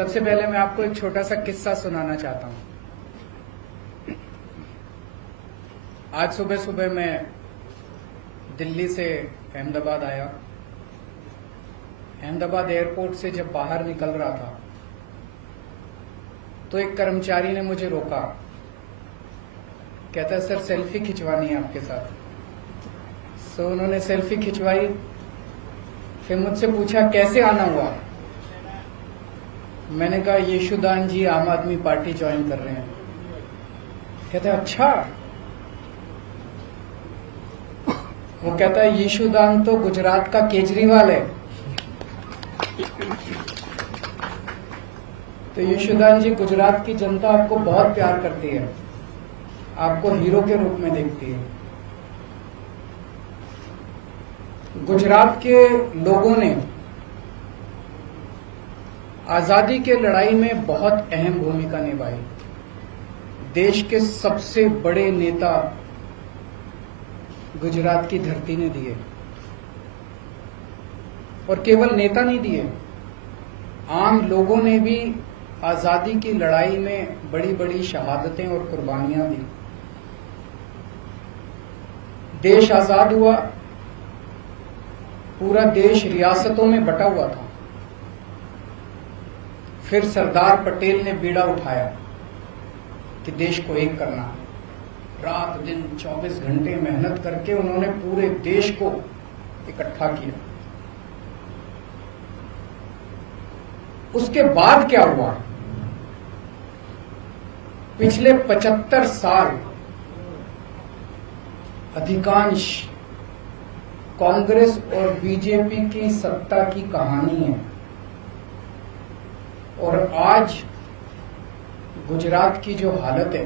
सबसे पहले मैं आपको एक छोटा सा किस्सा सुनाना चाहता हूं। आज सुबह सुबह मैं दिल्ली से अहमदाबाद आया। अहमदाबाद एयरपोर्ट से जब बाहर निकल रहा था तो एक कर्मचारी ने मुझे रोका। कहता है सर सेल्फी खिंचवानी है आपके साथ। सो उन्होंने सेल्फी खिंचवाई। फिर मुझसे पूछा कैसे आना हुआ। मैंने कहा यशुदान जी आम आदमी पार्टी ज्वाइन कर रहे हैं। कहता है अच्छा। वो कहता है यशुदान तो गुजरात का केजरीवाल है। तो यशुदान जी गुजरात की जनता आपको बहुत प्यार करती है, आपको हीरो के रूप में देखती है। गुजरात के लोगों ने आजादी के लड़ाई में बहुत अहम भूमिका निभाई। देश के सबसे बड़े नेता गुजरात की धरती ने दिए, और केवल नेता नहीं दिए, आम लोगों ने भी आजादी की लड़ाई में बड़ी बड़ी शहादतें और कुर्बानियां दी। देश आजाद हुआ, पूरा देश रियासतों में बटा हुआ था। फिर सरदार पटेल ने बीड़ा उठाया कि देश को एक करना है। रात दिन 24 घंटे मेहनत करके उन्होंने पूरे देश को इकट्ठा किया। उसके बाद क्या हुआ? पिछले 75 साल अधिकांश कांग्रेस और बीजेपी की सत्ता की कहानी है, और आज गुजरात की जो हालत है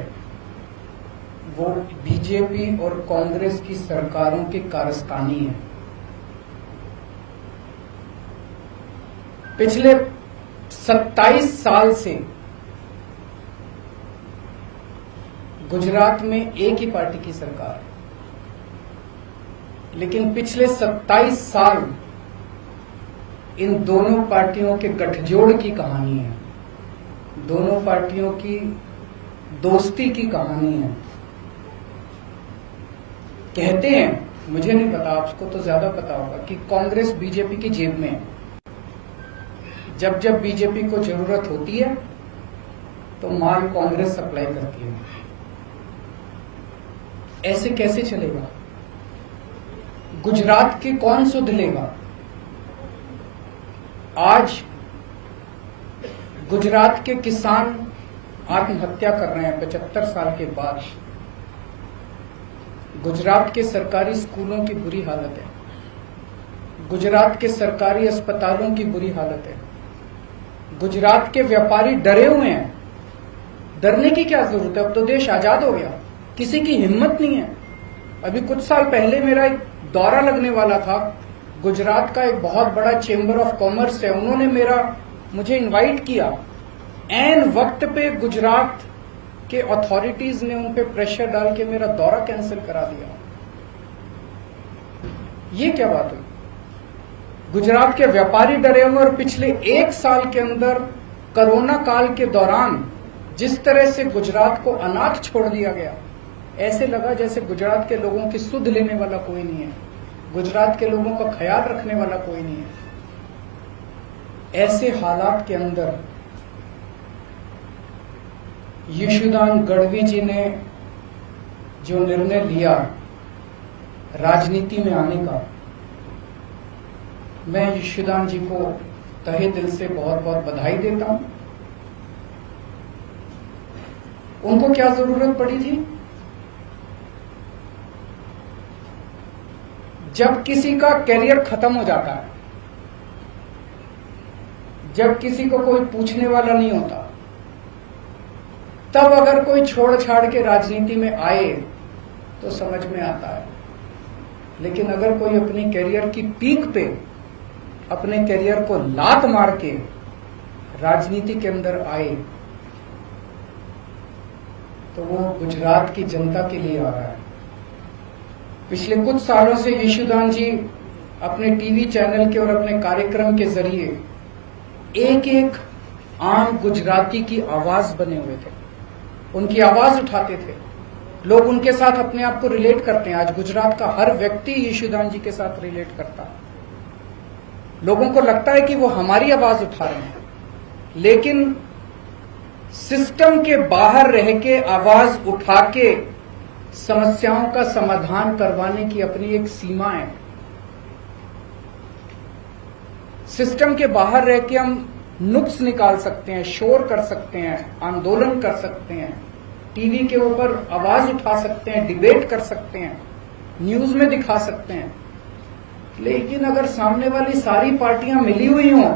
वो बीजेपी और कांग्रेस की सरकारों की कारस्तानी है। पिछले 27 साल से गुजरात में एक ही पार्टी की सरकार है, लेकिन पिछले 27 साल इन दोनों पार्टियों के गठजोड़ की कहानी है, दोनों पार्टियों की दोस्ती की कहानी है। कहते हैं, मुझे नहीं पता, आपको तो ज्यादा पता होगा, कि कांग्रेस बीजेपी की जेब में है। जब जब बीजेपी को जरूरत होती है तो माल कांग्रेस सप्लाई करती है। ऐसे कैसे चलेगा? गुजरात की कौन सुध लेगा? आज गुजरात के किसान आत्महत्या कर रहे हैं 75 साल के बाद। गुजरात के सरकारी स्कूलों की बुरी हालत है, गुजरात के सरकारी अस्पतालों की बुरी हालत है। गुजरात के व्यापारी डरे हुए हैं। डरने की क्या जरूरत है? अब तो देश आजाद हो गया, किसी की हिम्मत नहीं है। अभी कुछ साल पहले मेरा एक दौरा लगने वाला था। गुजरात का एक बहुत बड़ा चेंबर ऑफ कॉमर्स है, उन्होंने मुझे इनवाइट किया। ऐन वक्त पे गुजरात के अथॉरिटीज ने उन पे प्रेशर डाल के मेरा दौरा कैंसिल करा दिया। ये क्या बात हुई? गुजरात के व्यापारी डरे हुए, और पिछले 1 साल के अंदर कोरोना काल के दौरान जिस तरह से गुजरात को अनाथ छोड़ दिया गया, ऐसे लगा जैसे गुजरात के लोगों की सुध लेने वाला कोई नहीं है, गुजरात के लोगों का ख्याल रखने वाला कोई नहीं है। ऐसे हालात के अंदर यशुदान गढ़वी जी ने जो निर्णय लिया राजनीति में आने का, मैं यशुदान जी को तहे दिल से बहुत बहुत बधाई देता हूं। उनको क्या जरूरत पड़ी थी? जब किसी का कैरियर खत्म हो जाता है, जब किसी को कोई पूछने वाला नहीं होता, तब अगर कोई छोड़ छाड़ के राजनीति में आए तो समझ में आता है। लेकिन अगर कोई अपनी कैरियर की पीक पे अपने कैरियर को लात मार के राजनीति के अंदर आए तो वो गुजरात की जनता के लिए आ रहा है। पिछले कुछ सालों से यशुदान जी अपने टीवी चैनल के और अपने कार्यक्रम के जरिए एक एक आम गुजराती की आवाज बने हुए थे, उनकी आवाज उठाते थे। लोग उनके साथ अपने आप को रिलेट करते हैं। आज गुजरात का हर व्यक्ति यशोदान जी के साथ रिलेट करता है। लोगों को लगता है कि वो हमारी आवाज उठा रहे हैं, लेकिन सिस्टम के बाहर रह के आवाज उठा के समस्याओं का समाधान करवाने की अपनी एक सीमा है। सिस्टम के बाहर रह के हम नुक्स निकाल सकते हैं, शोर कर सकते हैं, आंदोलन कर सकते हैं, टीवी के ऊपर आवाज उठा सकते हैं, डिबेट कर सकते हैं, न्यूज में दिखा सकते हैं। लेकिन अगर सामने वाली सारी पार्टियां मिली हुई हों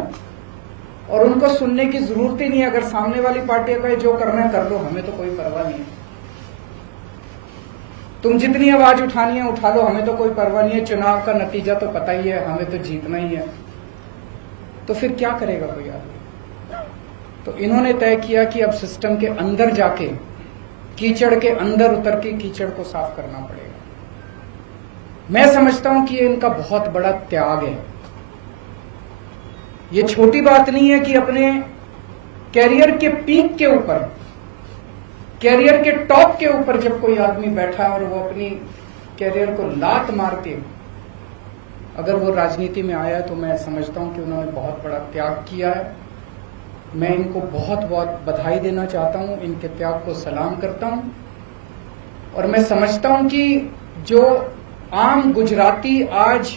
और उनको सुनने की जरूरत ही नहीं, अगर सामने वाली पार्टियां कहे जो करना है कर लो, हमें तो कोई परवाह नहीं है, तुम जितनी आवाज उठानी है उठा लो, हमें तो कोई परवाह नहीं है, चुनाव का नतीजा तो पता ही है, हमें तो जीतना ही है, तो फिर क्या करेगा कोई आदमी? तो इन्होंने तय किया कि अब सिस्टम के अंदर जाके, कीचड़ के अंदर उतर के कीचड़ को साफ करना पड़ेगा। मैं समझता हूं कि ये इनका बहुत बड़ा त्याग है। ये छोटी बात नहीं है कि अपने कैरियर के पीक के ऊपर, कैरियर के टॉप के ऊपर जब कोई आदमी बैठा है और वो अपनी कैरियर को लात मार के अगर वो राजनीति में आया है, तो मैं समझता हूं कि उन्होंने बहुत बड़ा त्याग किया है। मैं इनको बहुत बहुत बधाई देना चाहता हूं, इनके त्याग को सलाम करता हूं। और मैं समझता हूं कि जो आम गुजराती आज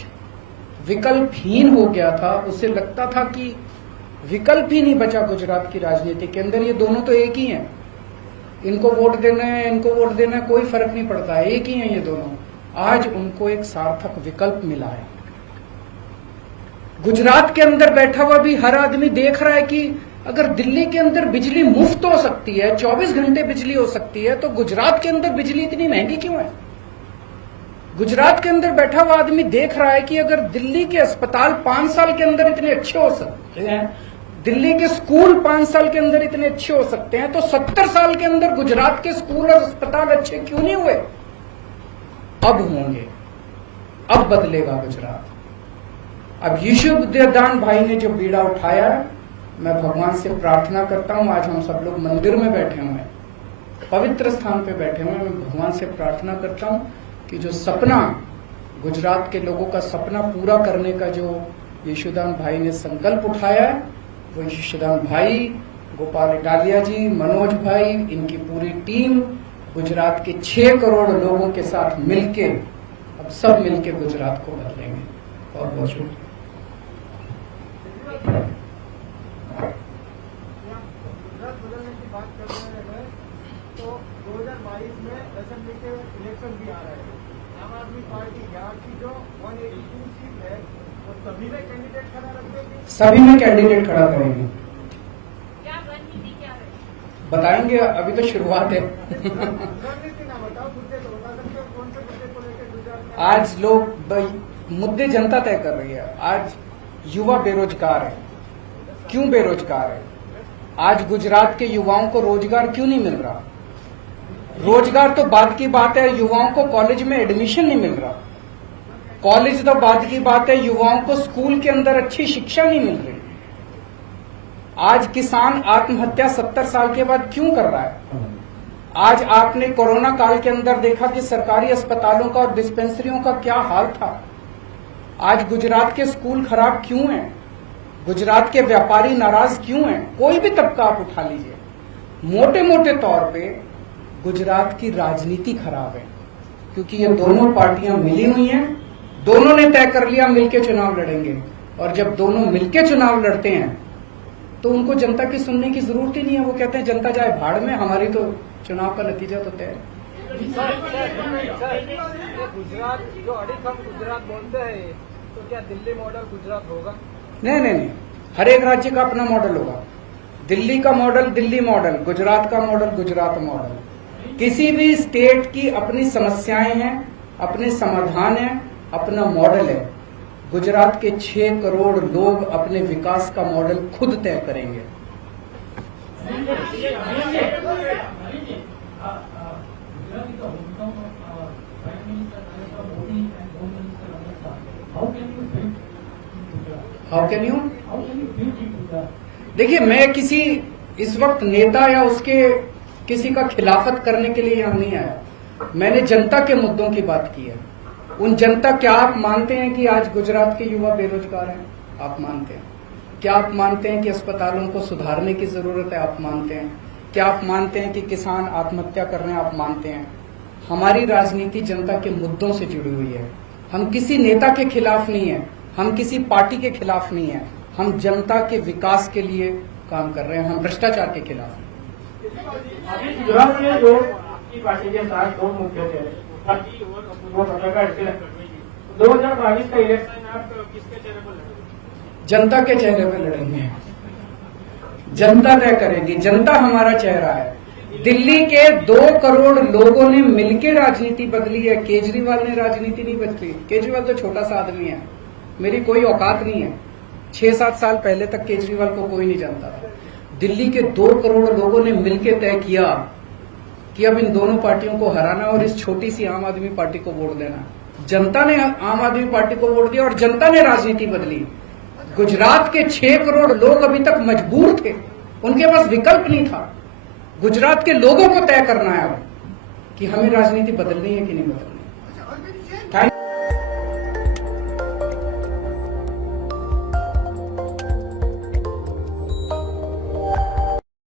विकल्पहीन हो गया था, उसे लगता था कि विकल्प ही नहीं बचा गुजरात की राजनीति के अंदर, ये दोनों तो एक ही हैं, इनको वोट देना है, इनको वोट देना है, कोई फर्क नहीं पड़ता है, एक ही हैं ये दोनों। आज उनको एक सार्थक विकल्प मिला है। गुजरात के अंदर बैठा हुआ भी हर आदमी देख रहा है कि अगर दिल्ली के अंदर बिजली मुफ्त हो सकती है, 24 घंटे बिजली हो सकती है, तो गुजरात के अंदर बिजली इतनी महंगी क्यों है? गुजरात के अंदर बैठा हुआ आदमी देख रहा है कि अगर दिल्ली के अस्पताल 5 साल के अंदर इतने अच्छे हो सकते हैं, दिल्ली के स्कूल 5 साल के अंदर इतने अच्छे हो सकते हैं, तो 70 साल के अंदर गुजरात के स्कूल और अस्पताल अच्छे क्यों नहीं हुए? अब होंगे, अब बदलेगा गुजरात। अब यशोदान भाई ने जो बीड़ा उठाया है, मैं भगवान से प्रार्थना करता हूं, आज हम सब लोग मंदिर में बैठे हुए हैं, पवित्र स्थान पे बैठे हुए हैं, मैं भगवान से प्रार्थना करता हूं कि जो सपना, गुजरात के लोगों का सपना पूरा करने का जो यशोदान भाई ने संकल्प उठाया है, वो यशोदान भाई, गोपाल इटालिया जी, मनोज भाई, इनकी पूरी टीम गुजरात के 6 करोड़ लोगों के साथ मिलके अब सब मिलके गुजरात को बदलेंगे। बहुत बहुत शुक्रिया। गुजरात बदलने की बात कर रहे हैं, तो 2022 में असेंबली के इलेक्शन भी आ रहे हैं। आम आदमी पार्टी यहाँ की जो 182 सीट है, वो सभी में कैंडिडेट खड़ा रखेगी? सभी में कैंडिडेट खड़ा करेंगे। क्या रणनीति क्या है बताएंगे, अभी तो शुरुआत है। रणनीति ना बताओ, मुद्दे तो बता सकते हो, कौन से मुद्दे को लेकर गुजरात में? आज लोग मुद्दे जनता तय कर रही है। आज युवा बेरोजगार है, क्यों बेरोजगार है? आज गुजरात के युवाओं को रोजगार क्यों नहीं मिल रहा? रोजगार तो बाद की बात है, युवाओं को कॉलेज में एडमिशन नहीं मिल रहा। कॉलेज तो बाद की बात है, युवाओं को स्कूल के अंदर अच्छी शिक्षा नहीं मिल रही। आज किसान आत्महत्या 70 साल के बाद क्यों कर रहा है? आज आपने कोरोना काल के अंदर देखा कि सरकारी अस्पतालों का और डिस्पेंसरियों का क्या हाल था। आज गुजरात के स्कूल खराब क्यों हैं? गुजरात के व्यापारी नाराज क्यों हैं? कोई भी तबका आप उठा लीजिए, मोटे मोटे तौर पे गुजरात की राजनीति खराब है, क्योंकि ये दोनों पार्टियां मिली हुई हैं, दोनों ने तय कर लिया मिलके चुनाव लड़ेंगे। और जब दोनों मिलके चुनाव लड़ते हैं तो उनको जनता की सुनने की जरूरत ही नहीं है। वो कहते हैं जनता जाए भाड़ में, हमारी तो चुनाव का नतीजा तो तय है। गुजरात जो अड़िखम गुजरात बोलते हैं, तो क्या दिल्ली मॉडल गुजरात होगा? नहीं, हर एक राज्य का अपना मॉडल होगा। दिल्ली का मॉडल दिल्ली मॉडल, गुजरात का मॉडल गुजरात मॉडल। किसी भी स्टेट की अपनी समस्याएं हैं, अपने समाधान हैं, अपना मॉडल है। गुजरात के 6 करोड़ लोग अपने विकास का मॉडल खुद तय करेंगे। How can you? देखिए, मैं किसी इस वक्त नेता या उसके किसी का खिलाफत करने के लिए यहाँ नहीं आया। मैंने जनता के मुद्दों की बात की है। उन जनता, क्या आप मानते हैं कि आज गुजरात के युवा बेरोजगार हैं? आप मानते हैं? क्या आप मानते हैं कि अस्पतालों को सुधारने की जरूरत है? आप मानते हैं? क्या आप मानते हैं कि किसान आत्महत्या कर रहे हैं? आप मानते हैं? हमारी राजनीति जनता के मुद्दों से जुड़ी हुई है। हम किसी नेता के खिलाफ नहीं है, हम किसी पार्टी के खिलाफ नहीं है, हम जनता के विकास के लिए काम कर रहे हैं, हम भ्रष्टाचार के खिलाफ हैं। अभी गुजरात में जो आपकी पार्टी के साथ दो मुख्य थे, वो पत्रकार थे। 2022 का इलेक्शन आप किसके चेहरे पर लड़ेंगे? जनता के चेहरे पर लड़ेंगे। जनता तय करेगी, जनता हमारा चेहरा है। दिल्ली के 2 करोड़ लोगों ने मिलकर राजनीति बदली है, केजरीवाल ने राजनीति नहीं बदली। केजरीवाल तो छोटा सा आदमी है, मेरी कोई औकात नहीं है। 6-7 साल पहले तक केजरीवाल को कोई नहीं जानता था। दिल्ली के 2 करोड़ लोगों ने मिलकर तय किया कि अब इन दोनों पार्टियों को हराना और इस छोटी सी आम आदमी पार्टी को वोट देना। जनता ने आम आदमी पार्टी को वोट दिया और जनता ने राजनीति बदली। गुजरात के 6 करोड़ लोग अभी तक मजबूर थे, उनके पास विकल्प नहीं था। गुजरात के लोगों को तय करना है अब कि हमें राजनीति बदलनी है कि नहीं बदलनी है।